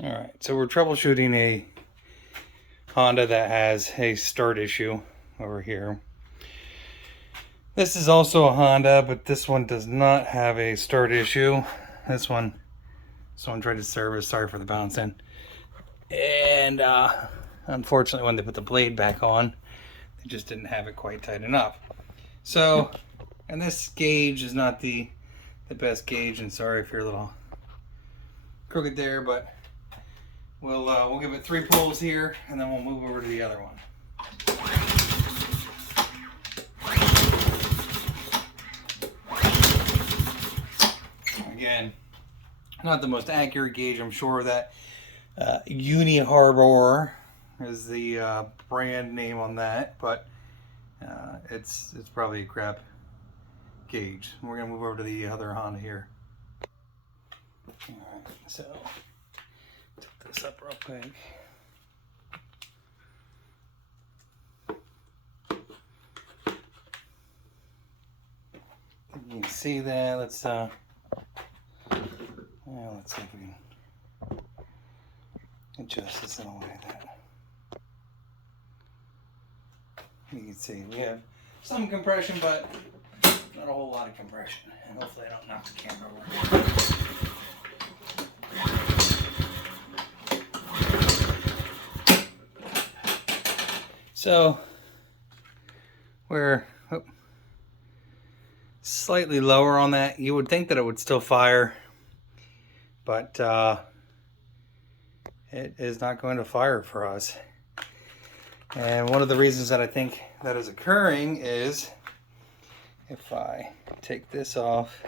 All right, so we're troubleshooting a Honda that has a start issue over here. This is also a Honda, but this one does not have a start issue. This one tried to service. Sorry for the bouncing. And unfortunately, when they put the blade back on, they just didn't have it quite tight enough. So, and this gauge is not the best gauge, and sorry if you're a little crooked there, but we'll give it 3 pulls here, and then we'll move over to the other one. Again, not the most accurate gauge, I'm sure. That Uni Harbor is the brand name on that, but it's probably a crap gauge. We're gonna move over to the other Honda here. All right, so take this up real quick. You can see that. Let's see if we can adjust this in a way that you can see we have some compression, but not a whole lot of compression. And hopefully I don't knock the camera over. So we're slightly lower on that. You would think that it would still fire, but it is not going to fire for us. And one of the reasons that I think that is occurring is if I take this off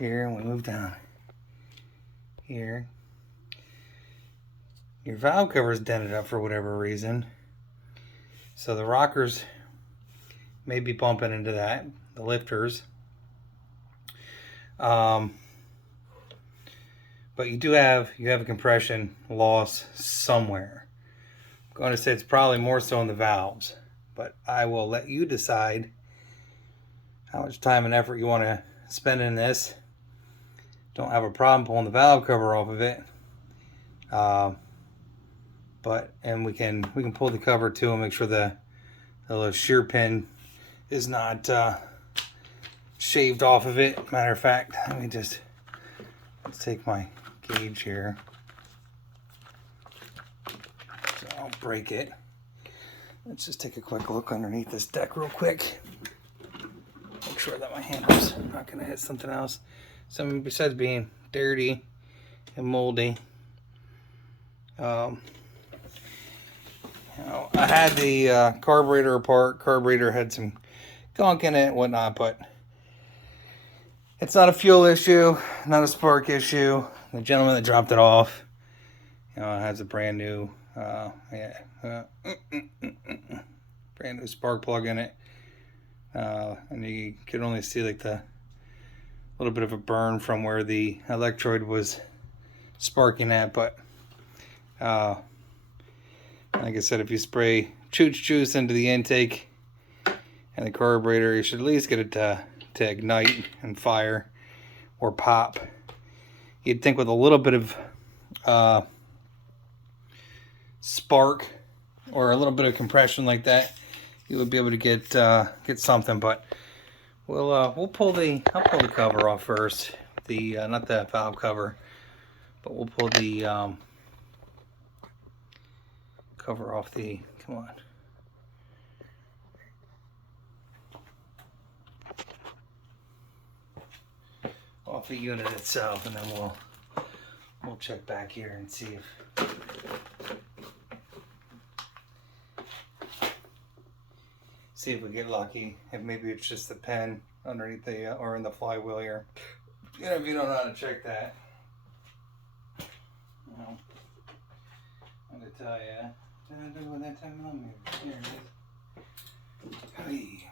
here and we move down here, your valve cover is dented up for whatever reason. So the rockers may be bumping into that, the lifters. But you have a compression loss somewhere. I'm going to say it's probably more so in the valves, but I will let you decide how much time and effort you want to spend in this. Don't have a problem pulling the valve cover off of it, and we can pull the cover too and make sure the little shear pin is not shaved off of it. Matter of fact, let's take my gauge here, so I'll break it. Let's just take a quick look underneath this deck real quick. Make sure that my handle's not going to hit something else. So besides being dirty and moldy, I had the carburetor apart. Carburetor had some gunk in it and whatnot, but it's not a fuel issue, not a spark issue. The gentleman that dropped it off, has a brand new brand new spark plug in it, and you could only see like the little bit of a burn from where the electrode was sparking at. But like I said, if you spray chooch juice into the intake and the carburetor, you should at least get it to ignite and fire or pop. You'd think with a little bit of spark or a little bit of compression like that, you would be able to get something. But I'll pull the cover off first. Not the valve cover, but we'll pull the cover off the, come on. Off the unit itself, and then we'll check back here and see if we get lucky. If maybe it's just the pen underneath the or in the flywheel here. If you don't know how to check that, I'm gonna tell you. What did I do with that 10mm? Here it is. Hey.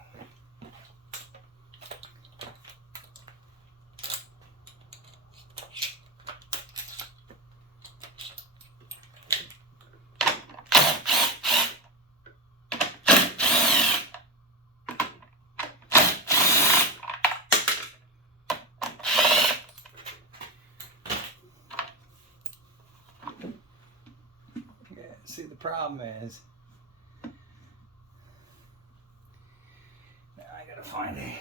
see, the problem is, now I gotta find a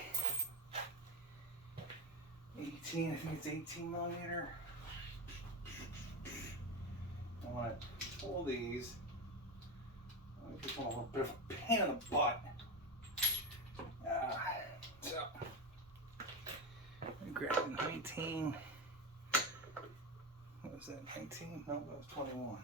18, I think it's 18 millimeter. I want to pull these. I just want a little bit of a pain in the butt. So, I grabbed 19. What was that, 19? No, that was 21.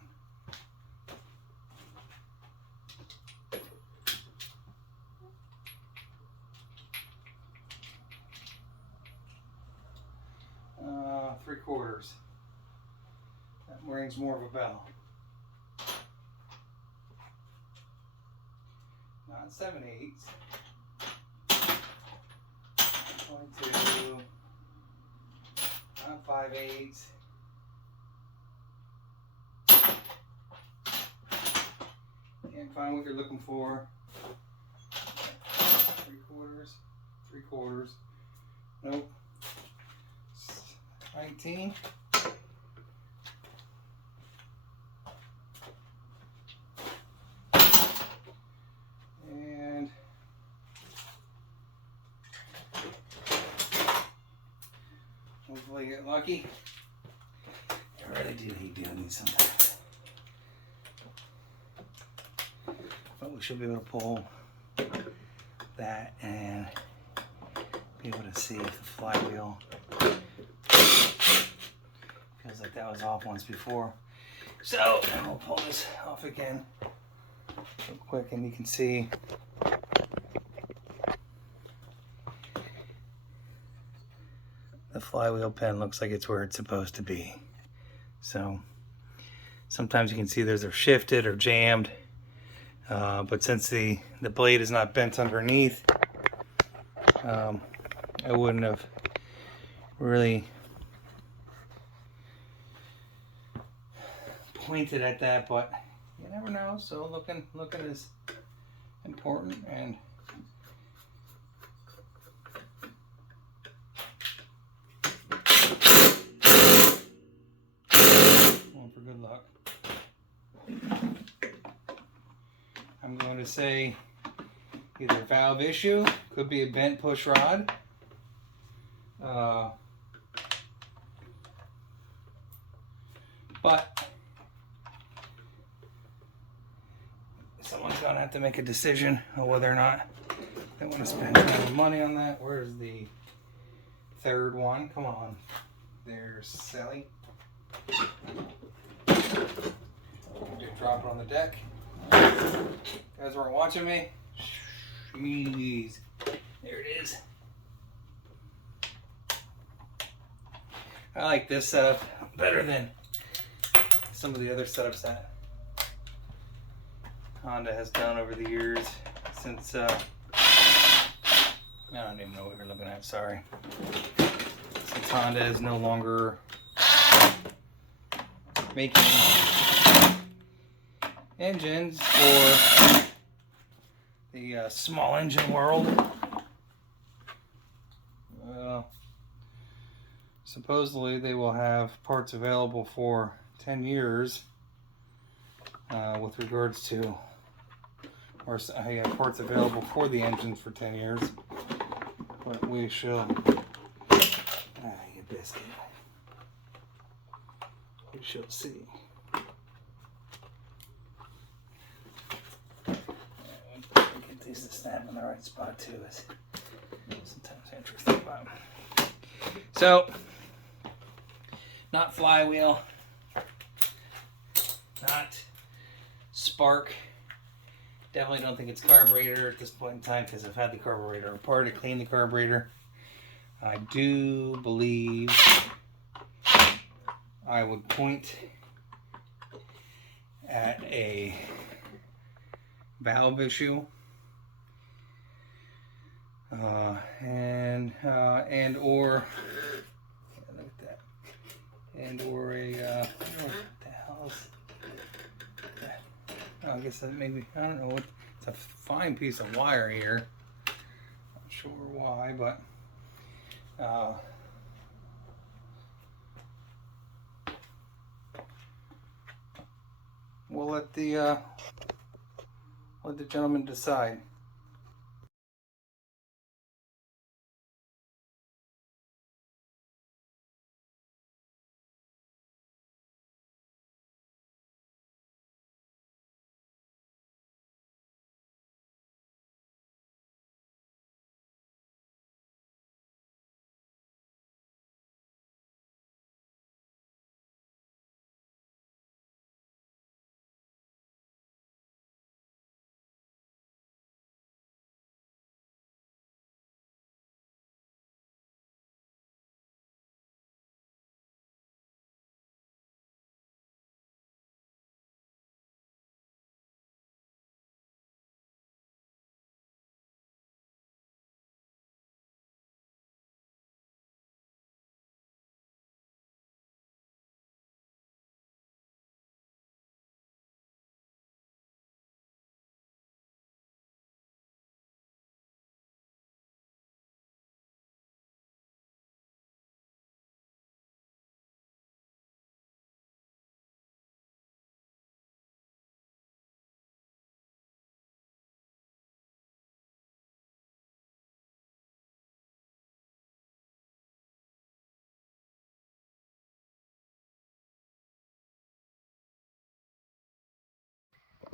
Three-quarters. That rings more of a bell. Not 7/8. 22. Not 5/8. Can't find what you're looking for. Three-quarters. Three-quarters. Nope. 19. And hopefully get lucky. I really do hate doing these sometimes. But we should be able to pull that and be able to see if the flywheel feels like that was off once before. So I'll pull this off again real quick, and you can see the flywheel pin looks like it's where it's supposed to be. So sometimes you can see those are shifted or jammed, but since the blade is not bent underneath, I wouldn't have really pointed at that, but you never know. So looking is important, and going for good luck. I'm going to say either valve issue, could be a bent push rod, but someone's going to have to make a decision on whether or not they want to spend any money on that. Where's the third one? Come on. There's Sally. Drop it on the deck. You guys weren't watching me? Jeez. There it is. I like this setup better than some of the other setups that Honda has done over the years since, I don't even know what you're looking at, sorry. Since Honda is no longer making engines for the small engine world. Supposedly they will have parts available for 10 years with regards to, or parts available for the engines for 10 years, but we shall, you biscuit, we shall see. Get these to snap in the right spot too, is sometimes interesting about them. So, not flywheel, not spark. Definitely don't think it's carburetor at this point in time, because I've had the carburetor apart to clean the carburetor. I do believe I would point at a valve issue, and or look at that, and or a what the hell is that? Oh, I guess that maybe, I don't know what, it's a fine piece of wire here. Not sure why, but we'll let the gentleman decide.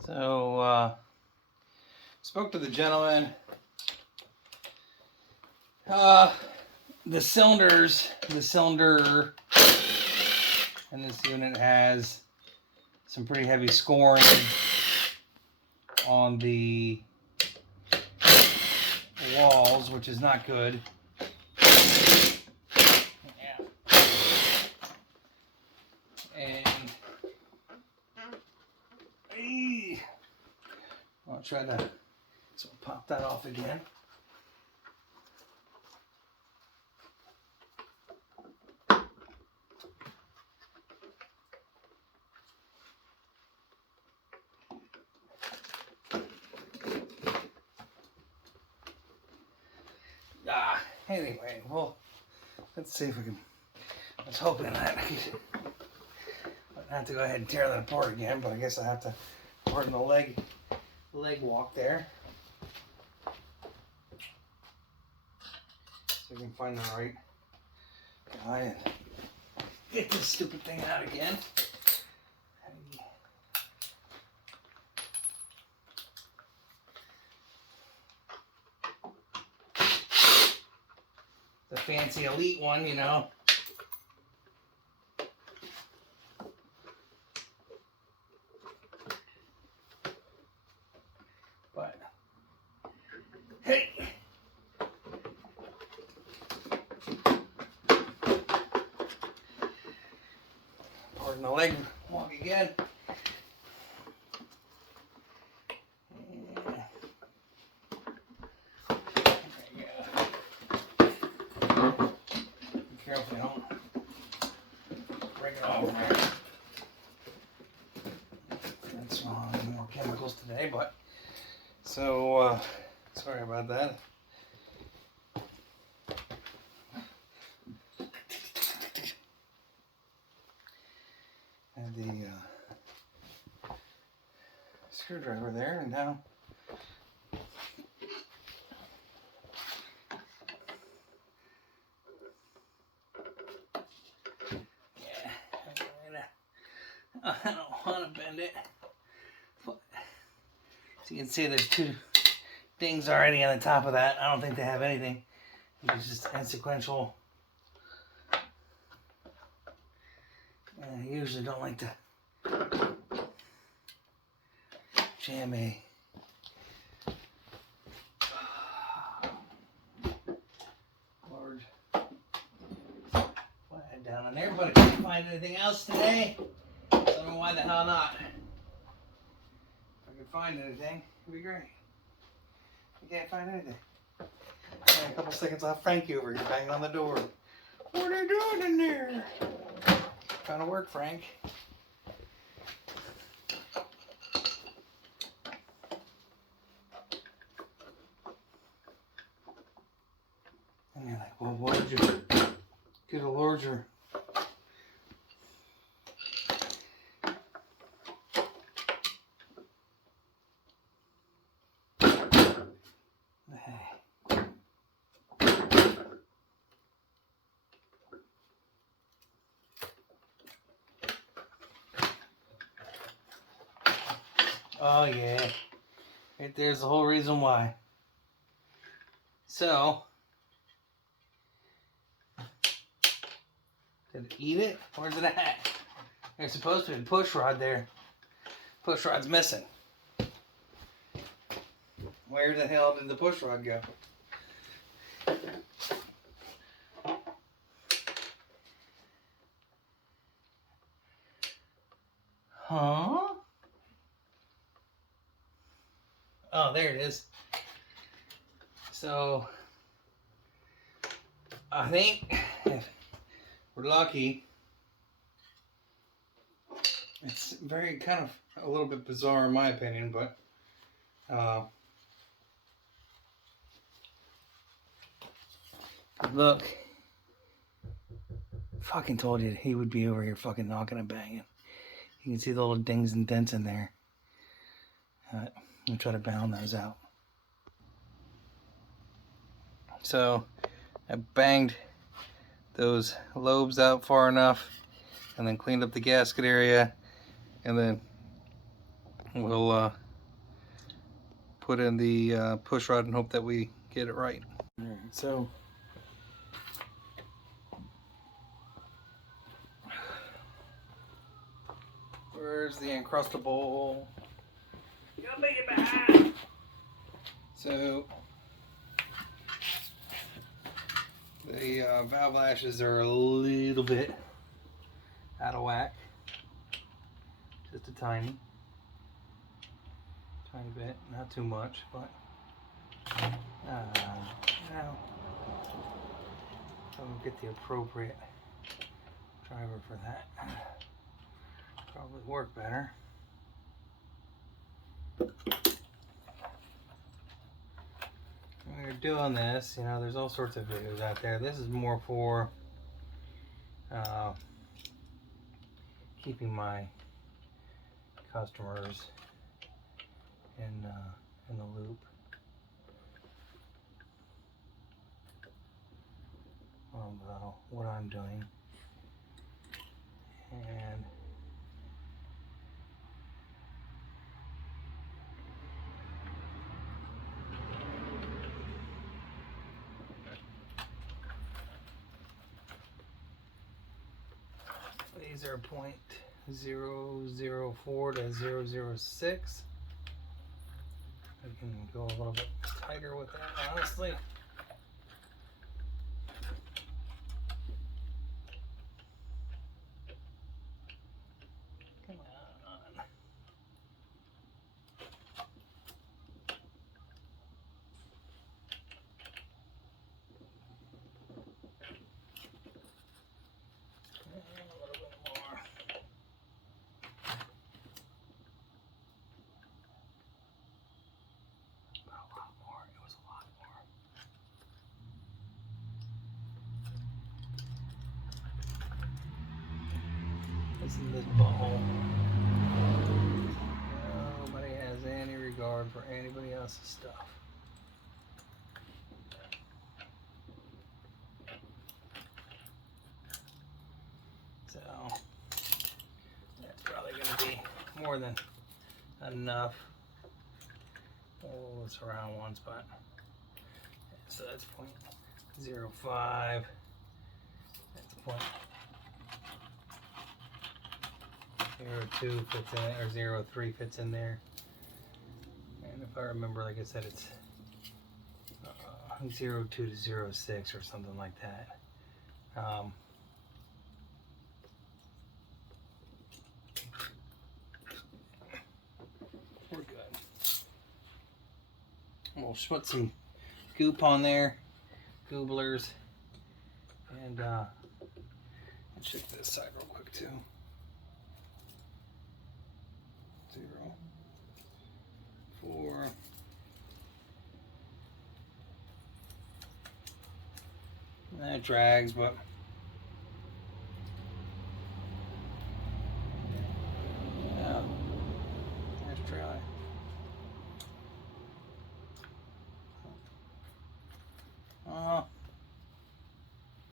So, spoke to the gentleman. The cylinder in this unit has some pretty heavy scoring on the walls, which is not good. Yeah. And I'll try to pop that off again. Anyway, well, let's see if we can. I was hoping that I wouldn't have to go ahead and tear that apart again, but I guess I have to pardon the leg walk there. So we can find the right guy and get this stupid thing out again. The fancy elite one, you know. But, hey! Pardon the leg walk again. Carefully, don't break it off there. That's more chemicals today, but so sorry about that. And the screwdriver there, and now I don't want to bend it. But, so you can see there's two dings already on the top of that. I don't think they have anything. It's just insequential. And I usually don't like to jam a large flathead down in there, but I couldn't find anything else today. I don't know why the hell not. If I could find anything, it'd be great. I can't find anything. In a couple seconds, I'll have Frankie over here banging on the door. What are you doing in there? Trying to work, Frank. And you're like, well, why did you get a larger Oh yeah. Right there's the whole reason why. So, did it eat it? Where's it at? There's supposed to be a push rod there. Push rod's missing. Where the hell did the push rod go? Huh? Oh, there it is. So, I think if we're lucky, it's very kind of a little bit bizarre in my opinion, but look, fucking told you he would be over here fucking knocking and banging. You can see the little dings and dents in there. I'm gonna try to balance those out. So I banged those lobes out far enough and then cleaned up the gasket area, and then we'll put in the push rod and hope that we get it right. Alright, so where's the Uncrustable? Gotta make it back. So the valve lashes are a little bit out of whack, just a tiny bit, not too much, but now I'll get the appropriate driver for that. Probably work better. When you're doing this, you know, there's all sorts of videos out there. This is more for keeping my customers in the loop of what I'm doing. And these are 0.004 to 0.006. I can go a little bit tighter with that, honestly. Come on. This is this butthole. Nobody has any regard for anybody else's stuff. So that's probably going to be more than enough. Oh, it's around one spot. So that's 0.05. That's 0.02 fits in it, or 0.03 fits in there. And if I remember, like I said, it's 0.02 to 0.06 or something like that. We're good. We'll put some goop on there, gooblers, and check this side real quick too. 0.4. That drags, but